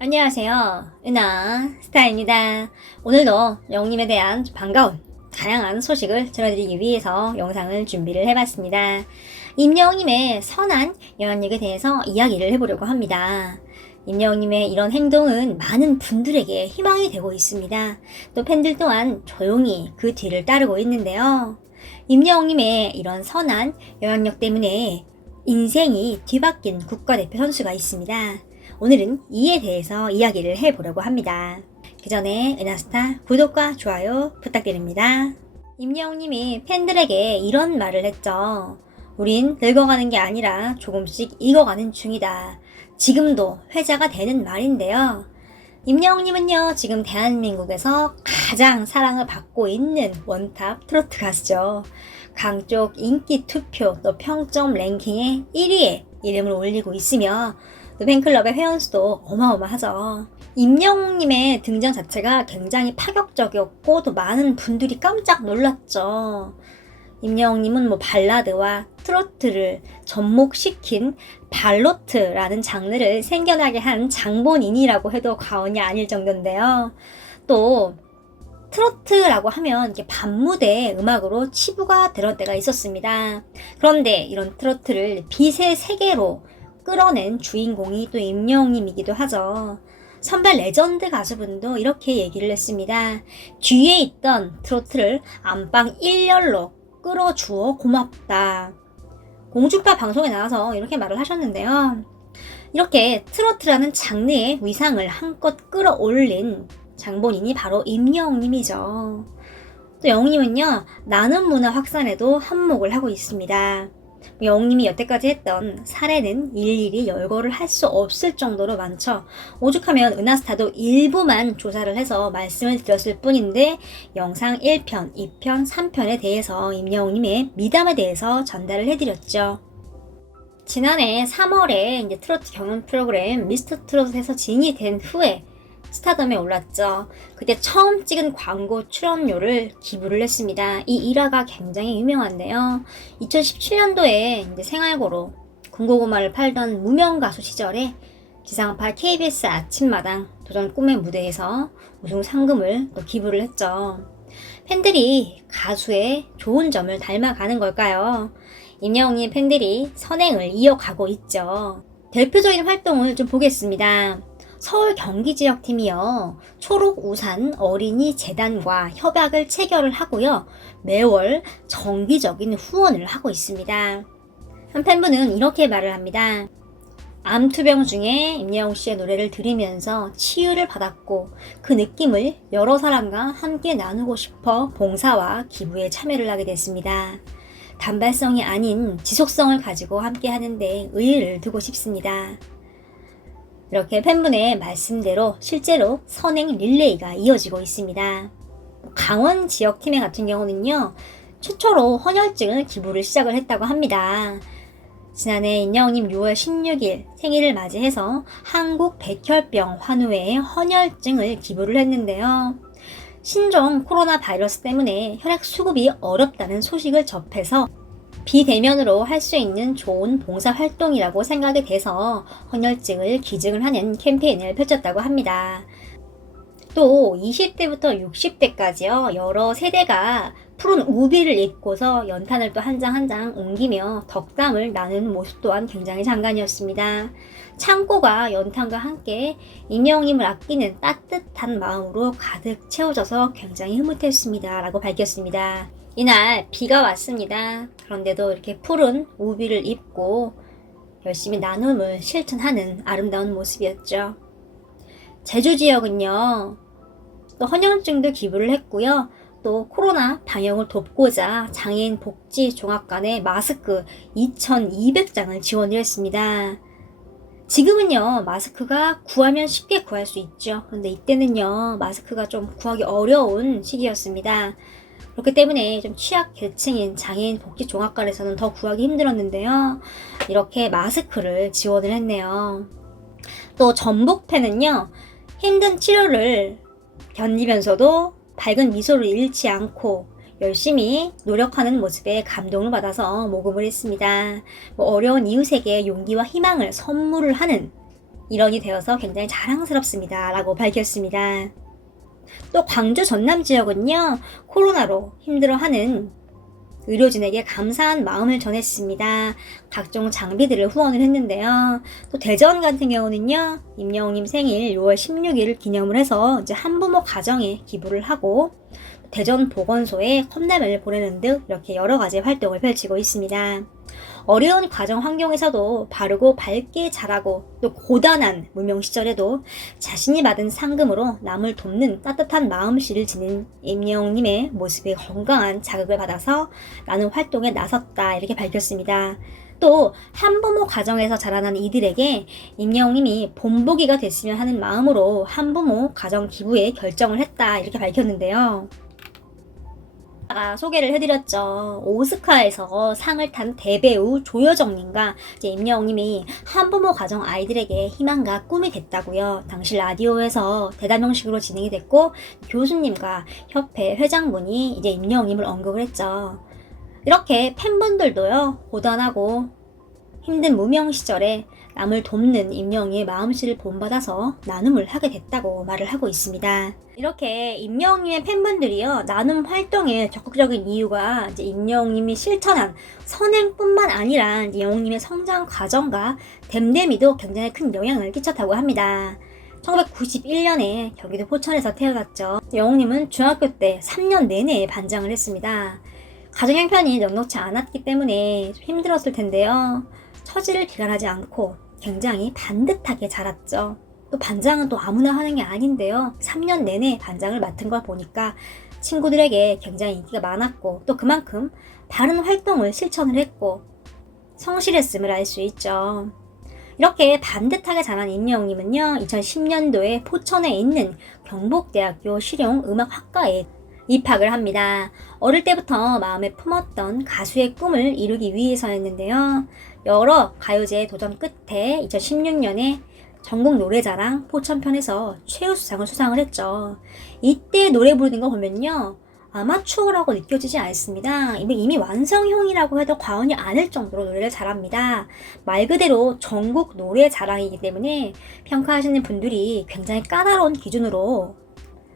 안녕하세요. 은하 스타입니다. 오늘도 영님에 대한 반가운 다양한 소식을 전해드리기 위해서 영상을 준비를 해봤습니다. 임영님의 선한 영향력에 대해서 이야기를 해보려고 합니다. 임영님의 이런 행동은 많은 분들에게 희망이 되고 있습니다. 또 팬들 또한 조용히 그 뒤를 따르고 있는데요. 임영님의 이런 선한 영향력 때문에 인생이 뒤바뀐 국가대표 선수가 있습니다. 오늘은 이에 대해서 이야기를 해보려고 합니다. 그 전에 은하스타 구독과 좋아요 부탁드립니다. 임영님이 팬들에게 이런 말을 했죠. 우린 늙어가는 게 아니라 조금씩 익어가는 중이다. 지금도 회자가 되는 말인데요. 임영웅님은요, 지금 대한민국에서 가장 사랑을 받고 있는 원탑 트로트 가수죠. 강쪽 인기 투표 또 평점 랭킹의 1위에 이름을 올리고 있으며 또 팬클럽의 회원수도 어마어마하죠. 임영웅님의 등장 자체가 굉장히 파격적이었고 또 많은 분들이 깜짝 놀랐죠. 임영웅님은 발라드와 트로트를 접목시킨 발로트라는 장르를 생겨나게 한 장본인이라고 해도 과언이 아닐 정도인데요. 또 트로트라고 하면 이렇게 밤무대 음악으로 치부가 들을 때가 있었습니다. 그런데 이런 트로트를 빛의 세계로 끌어낸 주인공이 또 임영웅님이기도 하죠. 선배 레전드 가수분도 이렇게 얘기를 했습니다. 뒤에 있던 트로트를 안방 1열로 끌어주어 고맙다. 공중파 방송에 나와서 이렇게 말을 하셨는데요. 이렇게 트로트라는 장르의 위상을 한껏 끌어올린 장본인이 바로 임영웅님이죠. 또 영웅님은요, 나눔 문화 확산에도 한몫을 하고 있습니다. 영웅님이 여태까지 했던 사례는 일일이 열거를 할 수 없을 정도로 많죠. 오죽하면 은하스타도 일부만 조사를 해서 말씀을 드렸을 뿐인데 영상 1편, 2편, 3편에 대해서 임영웅님의 미담에 대해서 전달을 해드렸죠. 지난해 3월에 이제 트로트 경연 프로그램 미스터 트롯에서 진이 된 후에 스타덤에 올랐죠. 그때 처음 찍은 광고 출연료를 기부를 했습니다. 이 일화가 굉장히 유명한데요. 2017년도에 이제 생활고로 군고구마를 팔던 무명 가수 시절에 지상파 KBS 아침마당 도전 꿈의 무대에서 우승 상금을 또 기부를 했죠. 팬들이 가수의 좋은 점을 닮아가는 걸까요? 임영웅의 팬들이 선행을 이어가고 있죠. 대표적인 활동을 좀 보겠습니다. 서울 경기 지역팀이요. 초록우산 어린이 재단과 협약을 체결을 하고요. 매월 정기적인 후원을 하고 있습니다. 한 팬분은 이렇게 말을 합니다. 암투병 중에 임영웅 씨의 노래를 들으면서 치유를 받았고 그 느낌을 여러 사람과 함께 나누고 싶어 봉사와 기부에 참여를 하게 됐습니다. 단발성이 아닌 지속성을 가지고 함께 하는데 의의를 두고 싶습니다. 이렇게 팬분의 말씀대로 실제로 선행 릴레이가 이어지고 있습니다. 강원 지역팀의 같은 경우는요, 최초로 헌혈증을 기부를 시작을 했다고 합니다. 지난해 임영웅님 6월 16일 생일을 맞이해서 한국 백혈병 환우회에 헌혈증을 기부를 했는데요. 신종 코로나 바이러스 때문에 혈액 수급이 어렵다는 소식을 접해서 비대면으로 할 수 있는 좋은 봉사활동이라고 생각이 돼서 헌혈증을 기증을 하는 캠페인을 펼쳤다고 합니다. 또 20대부터 60대까지요. 여러 세대가 푸른 우비를 입고서 연탄을 또 한 장 한 장 옮기며 덕담을 나누는 모습 또한 굉장히 장관이었습니다. 창고가 연탄과 함께 임영웅님을 아끼는 따뜻한 마음으로 가득 채워져서 굉장히 흐뭇했습니다. 라고 밝혔습니다. 이날 비가 왔습니다. 그런데도 이렇게 푸른 우비를 입고 열심히 나눔을 실천하는 아름다운 모습이었죠. 제주 지역은요, 또 헌혈증도 기부를 했고요. 또 코로나 방역을 돕고자 장애인 복지 종합관에 마스크 2,200장을 지원을 했습니다. 지금은요, 마스크가 구하면 쉽게 구할 수 있죠. 그런데 이때는요, 마스크가 좀 구하기 어려운 시기였습니다. 그렇기 때문에 좀 취약 계층인 장애인 복지 종합관에서는 더 구하기 힘들었는데요. 이렇게 마스크를 지원을 했네요. 또 전북팬은요, 힘든 치료를 견디면서도 밝은 미소를 잃지 않고 열심히 노력하는 모습에 감동을 받아서 모금을 했습니다. 어려운 이웃에게 용기와 희망을 선물을 하는 일원이 되어서 굉장히 자랑스럽습니다. 라고 밝혔습니다. 또 광주 전남 지역은요, 코로나로 힘들어하는 의료진에게 감사한 마음을 전했습니다. 각종 장비들을 후원을 했는데요. 또 대전 같은 경우는요, 임영웅님 생일 6월 16일을 기념을 해서 이제 한부모 가정에 기부를 하고, 대전 보건소에 컵라면을 보내는 등 이렇게 여러 가지 활동을 펼치고 있습니다. 어려운 가정 환경에서도 바르고 밝게 자라고 또 고단한 무명 시절에도 자신이 받은 상금으로 남을 돕는 따뜻한 마음씨를 지닌 임영웅님의 모습에 건강한 자극을 받아서 나는 활동에 나섰다 이렇게 밝혔습니다. 또 한부모 가정에서 자라난 이들에게 임영웅님이 본보기가 됐으면 하는 마음으로 한부모 가정 기부에 결정을 했다 이렇게 밝혔는데요. 소개를 해드렸죠. 오스카에서 상을 탄 대배우 조여정님과 이제 임영웅님이 한부모 가정 아이들에게 희망과 꿈이 됐다고요. 당시 라디오에서 대담 형식으로 진행이 됐고 교수님과 협회 회장분이 이제 임영웅님을 언급을 했죠. 이렇게 팬분들도요, 고단하고 힘든 무명 시절에 남을 돕는 임영웅의 마음씨를 본받아서 나눔을 하게 됐다고 말을 하고 있습니다. 이렇게 임영웅의 팬분들이요, 나눔 활동에 적극적인 이유가 이제 임영웅님이 실천한 선행뿐만 아니라 영웅님의 성장 과정과 댐댐이도 굉장히 큰 영향을 끼쳤다고 합니다. 1991년에 경기도 포천에서 태어났죠. 영웅님은 중학교 때 3년 내내 반장을 했습니다. 가정 형편이 넉넉지 않았기 때문에 좀 힘들었을 텐데요. 처지를 비관하지 않고 굉장히 반듯하게 자랐죠. 또 반장은 또 아무나 하는 게 아닌데요. 3년 내내 반장을 맡은 걸 보니까 친구들에게 굉장히 인기가 많았고 또 그만큼 바른 활동을 실천을 했고 성실했음을 알 수 있죠. 이렇게 반듯하게 자란 임영웅님은요, 2010년도에 포천에 있는 경북대학교 실용음악학과에 입학을 합니다. 어릴 때부터 마음에 품었던 가수의 꿈을 이루기 위해서였는데요. 여러 가요제의 도전 끝에 2016년에 전국 노래자랑 포천편에서 최우수상을 수상을 했죠. 이때 노래 부르는 거 보면요, 아마추어라고 느껴지지 않습니다. 이미 완성형이라고 해도 과언이 아닐 정도로 노래를 잘합니다. 말 그대로 전국 노래자랑이기 때문에 평가하시는 분들이 굉장히 까다로운 기준으로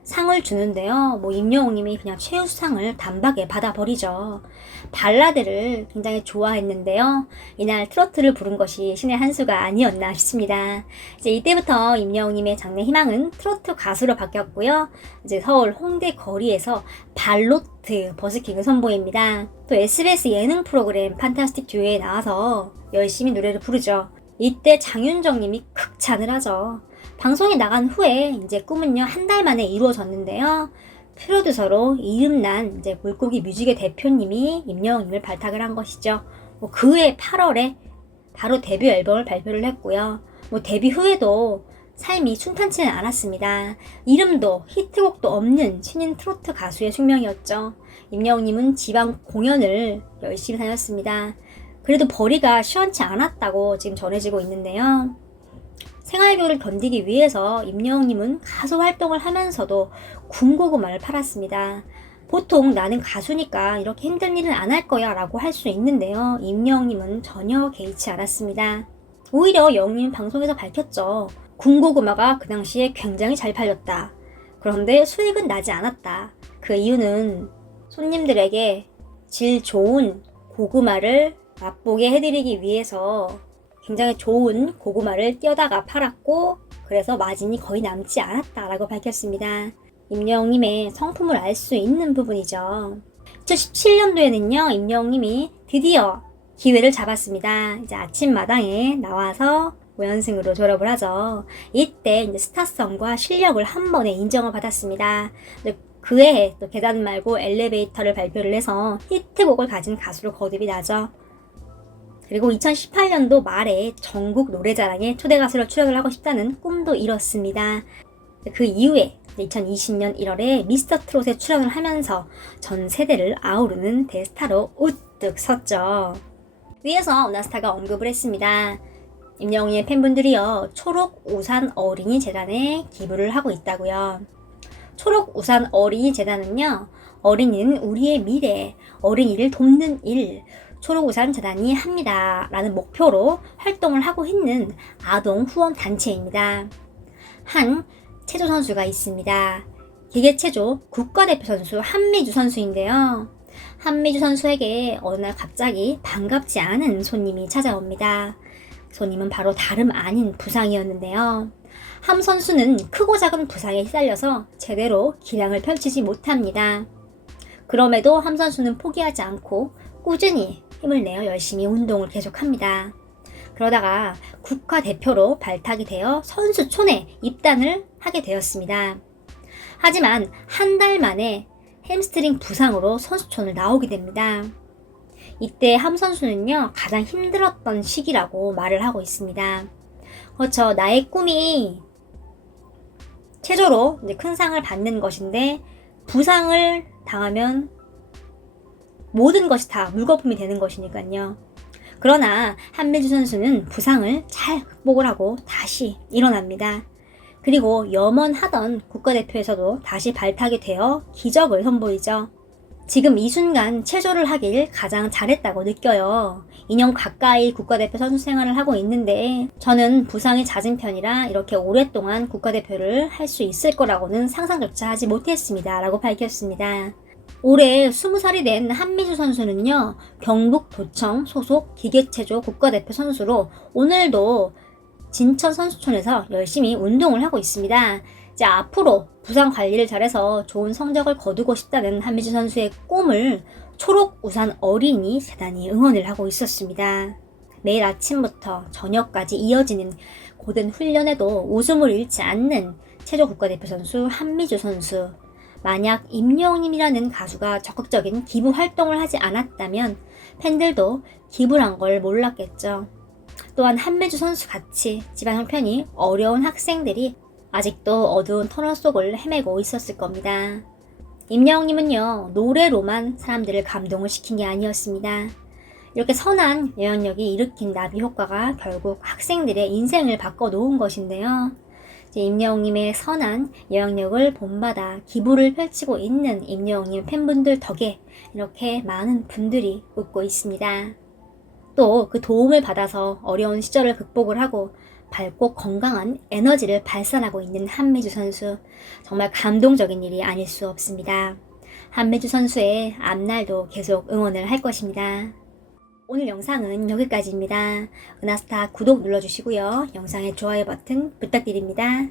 상을 주는데요. 임영웅님이 그냥 최우수상을 단박에 받아버리죠. 발라드를 굉장히 좋아했는데요. 이날 트로트를 부른 것이 신의 한 수가 아니었나 싶습니다. 이제 이때부터 임영웅님의 장래 희망은 트로트 가수로 바뀌었고요. 이제 서울 홍대 거리에서 발로트 버스킹을 선보입니다. 또 SBS 예능 프로그램 판타스틱 듀오에 나와서 열심히 노래를 부르죠. 이때 장윤정님이 극찬을 하죠. 방송에 나간 후에 이제 꿈은요, 한 달 만에 이루어졌는데요. 프로듀서로 이름난 이제 물고기 뮤직의 대표님이 임영웅님을 발탁을 한 것이죠. 그해 8월에 바로 데뷔 앨범을 발표를 했고요. 데뷔 후에도 삶이 순탄치는 않았습니다. 이름도 히트곡도 없는 신인 트로트 가수의 숙명이었죠. 임영웅님은 지방 공연을 열심히 다녔습니다. 그래도 벌이가 시원치 않았다고 지금 전해지고 있는데요. 생활고를 견디기 위해서 임영웅님은 가수 활동을 하면서도 군고구마를 팔았습니다. 보통 나는 가수니까 이렇게 힘든 일은 안 할 거야 라고 할 수 있는데요. 임영웅님은 전혀 개의치 않았습니다. 오히려 영웅님 방송에서 밝혔죠. 군고구마가 그 당시에 굉장히 잘 팔렸다. 그런데 수익은 나지 않았다. 그 이유는 손님들에게 질 좋은 고구마를 맛보게 해드리기 위해서 굉장히 좋은 고구마를 띄어다가 팔았고 그래서 마진이 거의 남지 않았다라고 밝혔습니다. 임영웅님의 성품을 알 수 있는 부분이죠. 2017년도에는요, 임영웅님이 드디어 기회를 잡았습니다. 이제 아침마당에 나와서 5연승으로 졸업을 하죠. 이때 이제 스타성과 실력을 한 번에 인정을 받았습니다. 그해 또 계단 말고 엘리베이터를 발표를 해서 히트곡을 가진 가수로 거듭이 나죠. 그리고 2018년도 말에 전국 노래자랑에 초대가수로 출연을 하고 싶다는 꿈도 이뤘습니다. 그 이후에 2020년 1월에 미스터트롯에 출연을 하면서 전 세대를 아우르는 대스타로 우뚝 섰죠. 위에서 은하스타가 언급을 했습니다. 임영웅의 팬분들이요, 초록우산 어린이 재단에 기부를 하고 있다고요. 초록우산 어린이 재단은요, 어린이는 우리의 미래, 어린이를 돕는 일, 초록우산 재단이 합니다. 라는 목표로 활동을 하고 있는 아동 후원 단체입니다. 한 체조 선수가 있습니다. 기계체조 국가대표 선수 한미주 선수인데요. 한미주 선수에게 어느 날 갑자기 반갑지 않은 손님이 찾아옵니다. 손님은 바로 다름 아닌 부상이었는데요. 함 선수는 크고 작은 부상에 시달려서 제대로 기량을 펼치지 못합니다. 그럼에도 함 선수는 포기하지 않고 꾸준히 힘을 내어 열심히 운동을 계속합니다. 그러다가 국가대표로 발탁이 되어 선수촌에 입단을 하게 되었습니다. 하지만 한 달 만에 햄스트링 부상으로 선수촌을 나오게 됩니다. 이때 함 선수는요, 가장 힘들었던 시기라고 말을 하고 있습니다. 그렇죠. 나의 꿈이 체조로 이제 큰 상을 받는 것인데 부상을 당하면 모든 것이 다 물거품이 되는 것이니까요. 그러나 한미주 선수는 부상을 잘 극복을 하고 다시 일어납니다. 그리고 염원하던 국가대표에서도 다시 발탁이 되어 기적을 선보이죠. 지금 이 순간 체조를 하길 가장 잘했다고 느껴요. 2년 가까이 국가대표 선수 생활을 하고 있는데 저는 부상이 잦은 편이라 이렇게 오랫동안 국가대표를 할 수 있을 거라고는 상상조차 하지 못했습니다. 라고 밝혔습니다. 올해 20살이 된 한미주 선수는요, 경북도청 소속 기계체조 국가대표 선수로 오늘도 진천 선수촌에서 열심히 운동을 하고 있습니다. 이제 앞으로 부상 관리를 잘해서 좋은 성적을 거두고 싶다는 한미주 선수의 꿈을 초록우산 어린이 재단이 응원을 하고 있었습니다. 매일 아침부터 저녁까지 이어지는 고된 훈련에도 웃음을 잃지 않는 체조 국가대표 선수 한미주 선수. 만약 임영웅님이라는 가수가 적극적인 기부 활동을 하지 않았다면 팬들도 기부란 걸 몰랐겠죠. 또한 한미주 선수 같이 집안 형편이 어려운 학생들이 아직도 어두운 터널 속을 헤매고 있었을 겁니다. 임영웅님은요, 노래로만 사람들을 감동을 시킨 게 아니었습니다. 이렇게 선한 영향력이 일으킨 나비 효과가 결국 학생들의 인생을 바꿔놓은 것인데요. 임영웅님의 선한 영향력을 본받아 기부를 펼치고 있는 임영웅님 팬분들 덕에 이렇게 많은 분들이 웃고 있습니다. 또 그 도움을 받아서 어려운 시절을 극복을 하고 밝고 건강한 에너지를 발산하고 있는 한미주 선수. 정말 감동적인 일이 아닐 수 없습니다. 한미주 선수의 앞날도 계속 응원을 할 것입니다. 오늘 영상은 여기까지입니다. 은하스타 구독 눌러주시고요. 영상의 좋아요 버튼 부탁드립니다.